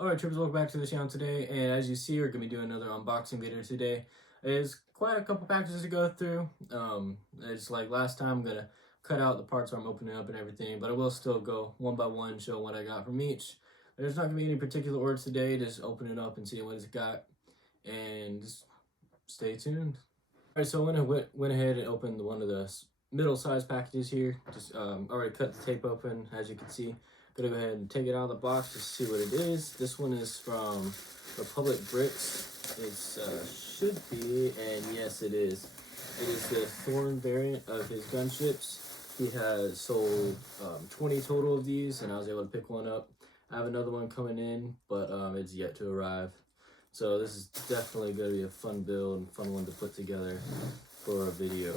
Alright troopers, welcome back to the channel today, and as you see, we're going to be doing another unboxing video today. There's quite a couple packages to go through. It's like last time, I'm going to cut out the parts where I'm opening up and everything, but I will still go one by one, show what I got from each. There's not going to be any particular order today, just open it up and see what it's got, and just stay tuned. Alright, so I went ahead and opened one of the middle-sized packages here. Just already cut the tape open, as you can see. Gonna go ahead and take it out of the box to see what it is. This one is from Republic Bricks. It should be, and yes it is. It is the Thorn variant of his gunships. He has sold 20 total of these, and I was able to pick one up. I have another one coming in, but it's yet to arrive. So this is definitely going to be a fun build and fun one to put together for a video.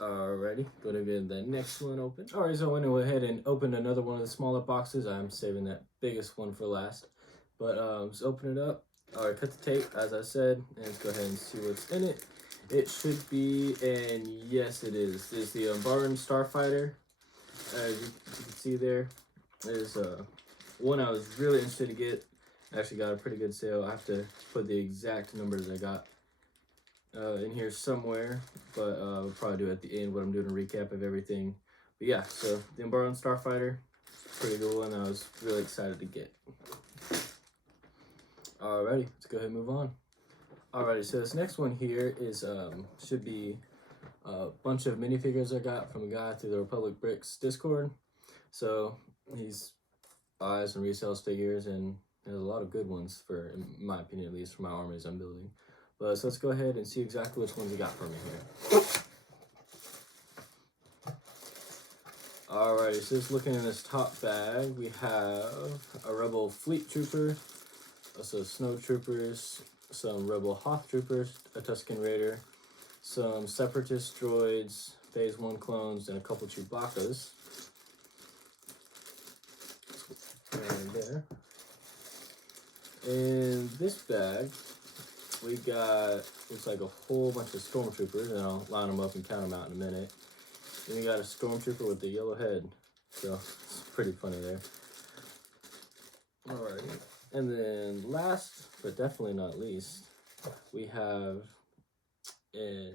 Alrighty, going to get the next one open. Alright, so I went ahead and opened another one of the smaller boxes. I'm saving that biggest one for last. But let's open it up. Alright, cut the tape, as I said, and let's go ahead and see what's in it. It should be, and yes it is. It's the Untitled Starfighter. As you can see there, there's one I was really interested to get. I actually got a pretty good sale. I have to put the exact numbers I got in here somewhere, but we'll probably do it at the end when I'm doing a recap of everything. But yeah, so the Untitled Starfighter, pretty cool one. I was really excited to get. Alrighty, let's go ahead and move on. Alrighty, so this next one here is should be a bunch of minifigures I got from a guy through the Republic Bricks Discord. So he's buys and resells figures, and there's a lot of good ones, for, in my opinion at least, for my armies I'm building. But so let's go ahead and see exactly which ones he got for me here. Alrighty, so just looking in this top bag, we have a Rebel Fleet Trooper, also Snow Troopers, some Rebel Hoth Troopers, a Tusken Raider, some Separatist Droids, Phase 1 clones, and a couple Chewbacca's. Right there. In this bag, we got, looks like a whole bunch of Stormtroopers, and I'll line them up and count them out in a minute. Then we got a Stormtrooper with the yellow head, so it's pretty funny there. Alright, and then last, but definitely not least, we have a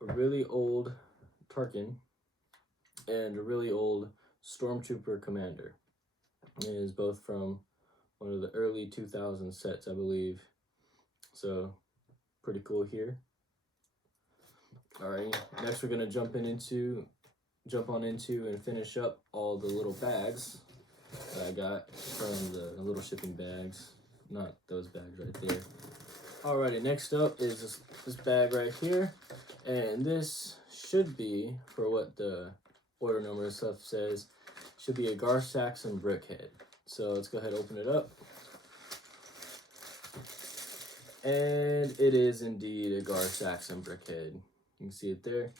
really old Tarkin and a really old Stormtrooper Commander. It is both from one of the early 2000 sets, I believe. So, pretty cool here. Alright, next we're gonna jump on into and finish up all the little bags that I got from the little shipping bags. Not those bags right there. Alrighty, next up is this bag right here. And this should be, for what the order number and stuff says, should be a Gar Saxon Brickhead. So let's go ahead and open it up. And it is indeed a Gar Saxon Brickhead. You can see it there.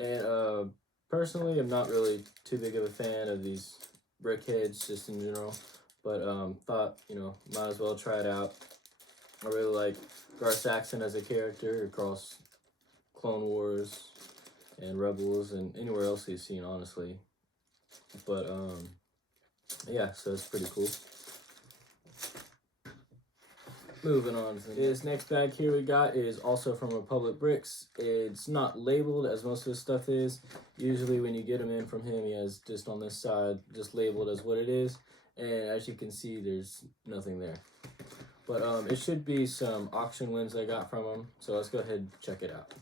And personally, I'm not really too big of a fan of these brickheads just in general. But thought, you know, might as well try it out. I really like Gar Saxon as a character across Clone Wars and Rebels and anywhere else he's seen, honestly. But yeah, so it's pretty cool. Moving on to this next bag here we got is also from Republic Bricks. It's not labeled as most of his stuff is. Usually when you get them in from him, he has just on this side just labeled as what it is. And as you can see, there's nothing there. But it should be some auction wins I got from him. So let's go ahead and check it out.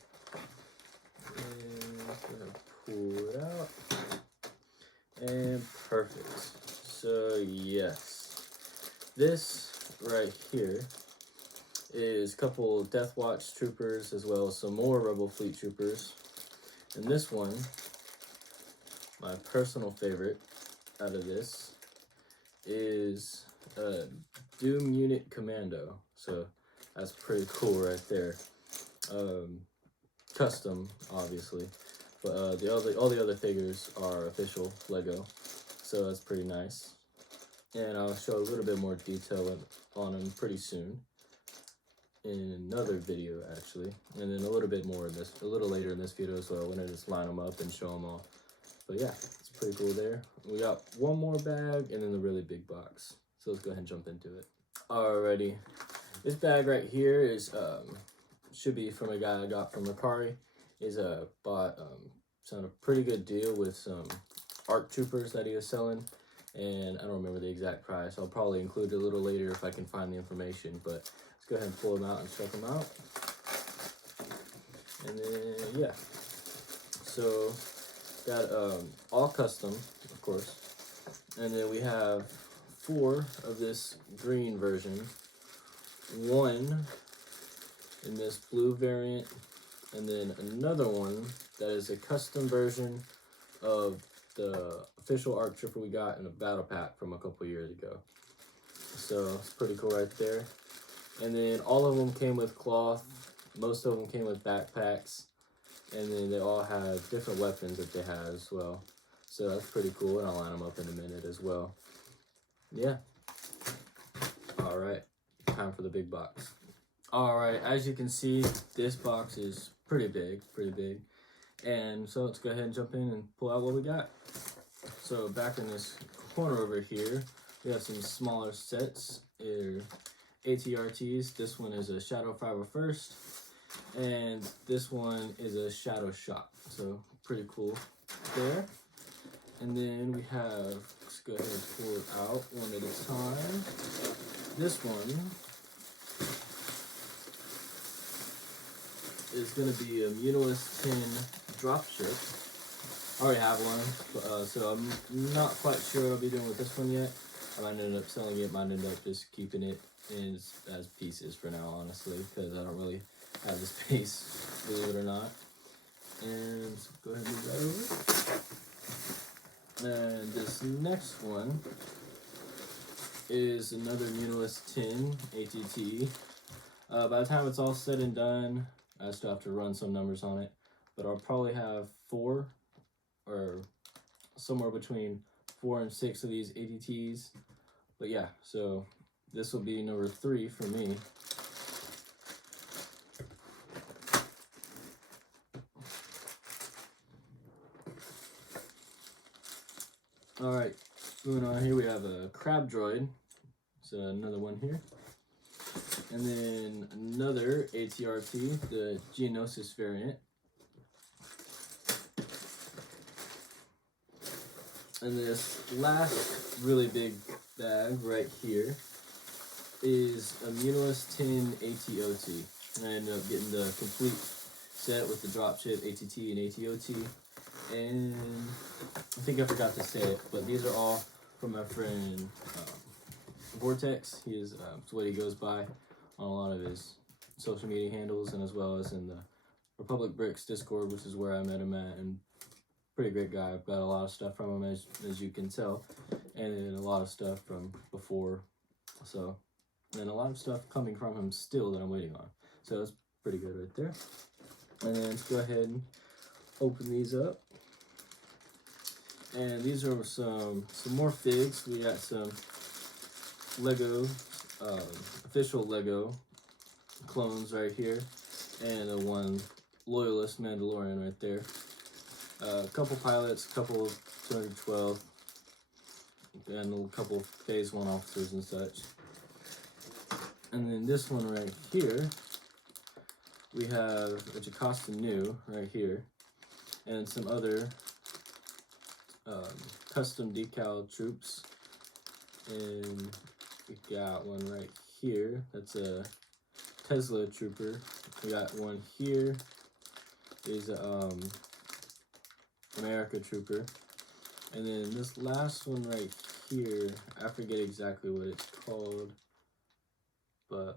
And I'm gonna pull it out. And perfect. So yes, this right here is a couple Death Watch troopers as well as some more Rebel Fleet troopers. And this one, my personal favorite out of this, is a Doom Unit Commando. So that's pretty cool right there. Custom, obviously, but all the other figures are official Lego, so that's pretty nice. And I'll show a little bit more detail on them pretty soon in another video, actually, and then a little bit more in this, a little later in this video as well, when I just line them up and show them all. But yeah, it's pretty cool there. We got one more bag and then the really big box. So let's go ahead and jump into it. Alrighty. This bag right here is should be from a guy I got from Mercari. Is bought some pretty good deal with some ARC troopers that he was selling, and I don't remember the exact price. I'll probably include it a little later if I can find the information, but let's go ahead and pull them out and check them out. And then yeah, so got all custom, of course, and then we have 4 of this green version, 1 in this blue variant, and then another one that is a custom version of the official ARC trooper we got in a battle pack from a couple years ago. So it's pretty cool right there. And then all of them came with cloth. Most of them came with backpacks. And then they all have different weapons that they have as well. So that's pretty cool, and I'll line them up in a minute as well. Yeah. All right, time for the big box. All right, as you can see, this box is pretty big. And so let's go ahead and jump in and pull out what we got. So back in this corner over here, we have some smaller sets. ATRTs. This one is a Shadow 501st, and this one is a Shadow Shot. So pretty cool there. And then we have, let's go ahead and pull it out one at a time. This one is going to be a Unilist 10 dropship. I already have one, so I'm not quite sure what I'll be doing with this one yet. I might end up selling it, might end up just keeping it as pieces for now, honestly, because I don't really have the space, believe it or not. And so go ahead and move that over. And this next one is another Unilist 10 ATT. By the time it's all said and done, I still have to run some numbers on it, but I'll probably have 4 or somewhere between 4 and 6 of these ATTs. But yeah, so this will be number 3 for me. All right, moving on here, we have a Crab Droid. So another one here. And then another ATRT, the Geonosis variant. And this last really big bag right here is a Unilist 10 ATOT. And I ended up getting the complete set with the dropship, ATT, and ATOT. And I think I forgot to say it, but these are all from my friend Vortex. He is what he goes by on a lot of his social media handles, and as well as in the Republic Bricks Discord, which is where I met him at. And pretty great guy. I've got a lot of stuff from him, as you can tell, and then a lot of stuff from before. So, and a lot of stuff coming from him still that I'm waiting on. So that's pretty good right there. And then let's go ahead and open these up. And these are some more figs. We got some Lego, official Lego clones right here, and one Loyalist Mandalorian right there. A couple pilots, a couple 212, and a couple Phase 1 officers and such. And then this one right here, we have a Jocasta Nu right here, and some other custom decal troops. And we got one right here, that's a Tesla trooper. We got one here, is a America trooper. And then this last one right here, I forget exactly what it's called, but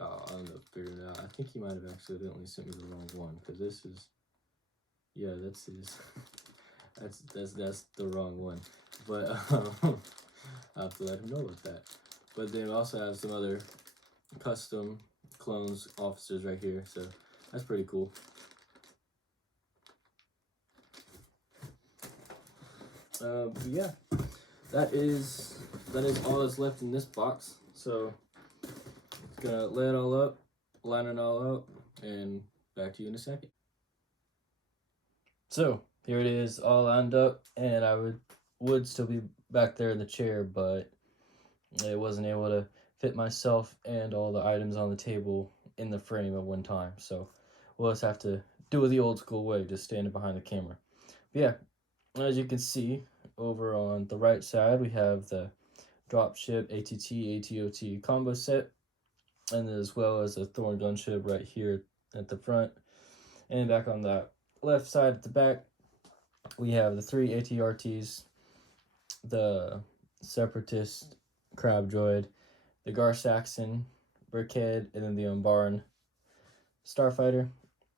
I'll end up figuring it out. I think he might have accidentally sent me the wrong one, because this is, yeah, that's his. that's the wrong one. But I'll have to let him know about that. But then we also have some other custom clones officers right here, so that's pretty cool. Yeah, that is all that's left in this box. So gonna lay it all up, line it all up, and back to you in a second. So here it is all lined up, and I would still be back there in the chair, but it wasn't able to fit myself and all the items on the table in the frame at one time. So we'll just have to do it the old school way, just standing behind the camera. But yeah, as you can see, over on the right side, we have the dropship ATT ATOT combo set, and as well as a Thorn gunship right here at the front. And back on the left side at the back, we have the 3 ATRTs, the Separatist Crab Droid, the Gar-Saxon Brickhead, and then the Umbarn Starfighter.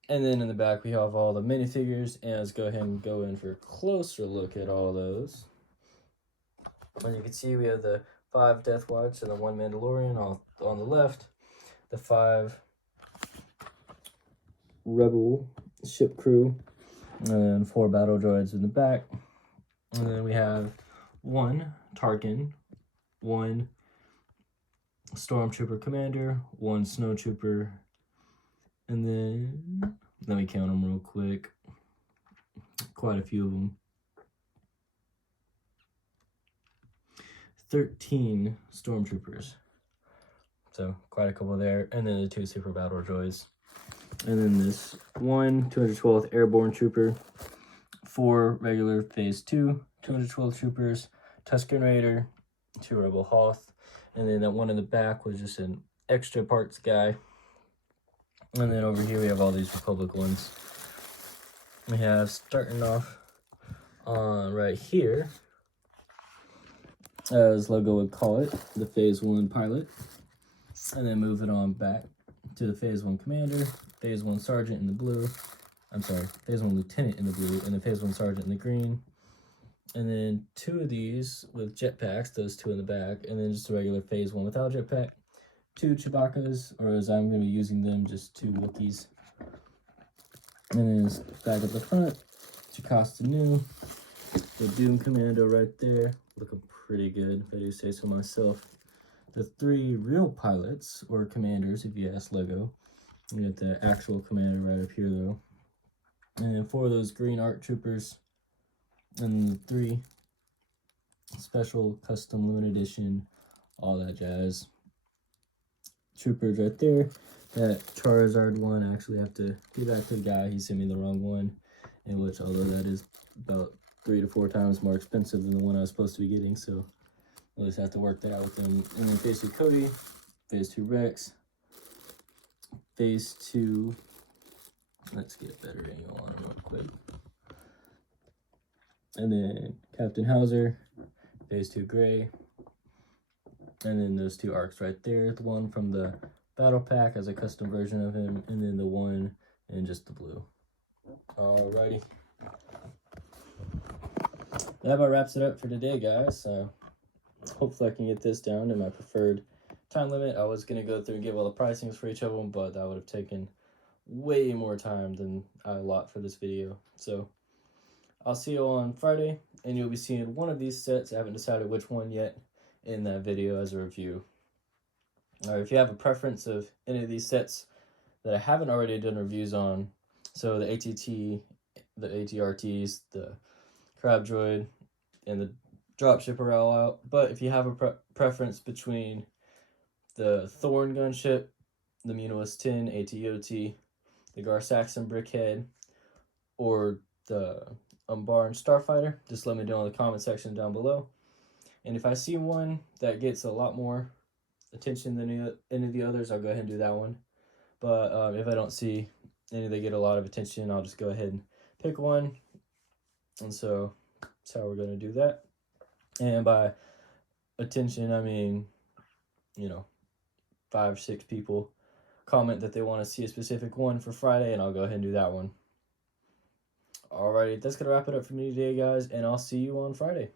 And then in the back, we have all the minifigures, and let's go ahead and go in for a closer look at all those. As you can see, we have the 5 Death Watch and the 1 Mandalorian on the left, the 5 Rebel ship crew, and then 4 battle droids in the back. And then we have 1 Tarkin, 1 Stormtrooper Commander, 1 Snowtrooper, and then let me count them real quick. Quite a few of them. 13 Stormtroopers. So quite a couple there. And then the 2 Super Battle Droids. And then this 1 212th Airborne Trooper, 4 regular Phase 2 212 Troopers, Tusken Raider, 2 Rebel Hoth, and then that one in the back was just an extra parts guy. And then over here we have all these Republic ones. We have, starting off on right here, as logo would call it, the Phase 1 pilot. And then moving on back to the Phase 1 commander, Phase 1 sergeant in the blue. I'm sorry, Phase 1 lieutenant in the blue, and then Phase 1 sergeant in the green. And then 2 of these with jetpacks, those 2 in the back, and then just a regular Phase 1 without jetpack. 2 Chewbacca's, or as I'm going to be using them, just 2 Wookiees. And then back at the front, Jocasta Nu, the Doom Commando right there, looking pretty good, if I do say so myself. The 3 real pilots, or commanders if you ask Lego. You got the actual commander right up here though. And then 4 of those green ARC troopers, and the 3 special custom limited edition, all that jazz. Troopers right there. That Charizard one, I actually have to get back to the guy, he sent me the wrong one, in which, although that is about 3 to 4 times more expensive than the one I was supposed to be getting, so we'll just have to work that out with them. And then Phase 2 Cody, Phase 2 Rex, Phase 2, let's get a better angle on him real quick. And then Captain Hauser, Phase 2 Gray, and then those 2 arcs right there. The one from the battle pack as a custom version of him, and then the one in just the blue. Alrighty. That about wraps it up for today, guys. Hopefully I can get this down to my preferred time limit. I was going to go through and give all the pricings for each of them, but that would have taken way more time than I allot for this video. So I'll see you on Friday, and you'll be seeing one of these sets. I haven't decided which one yet in that video as a review. If you have a preference of any of these sets that I haven't already done reviews on, so the ATT, the ATRTs, the Crab Droid, and the Dropship are all out. But if you have a preference between the Thorn gunship, the Minus 10 ATOT, the Gar-Saxon Brickhead, or the Umbarn Starfighter, just let me know in the comment section down below. And if I see one that gets a lot more attention than any of the others, I'll go ahead and do that one. But if I don't see any that get a lot of attention, I'll just go ahead and pick one. And so that's how we're going to do that. And by attention, I mean, 5 or 6 people comment that they want to see a specific one for Friday, and I'll go ahead and do that one. Alrighty, that's going to wrap it up for me today, guys, and I'll see you on Friday.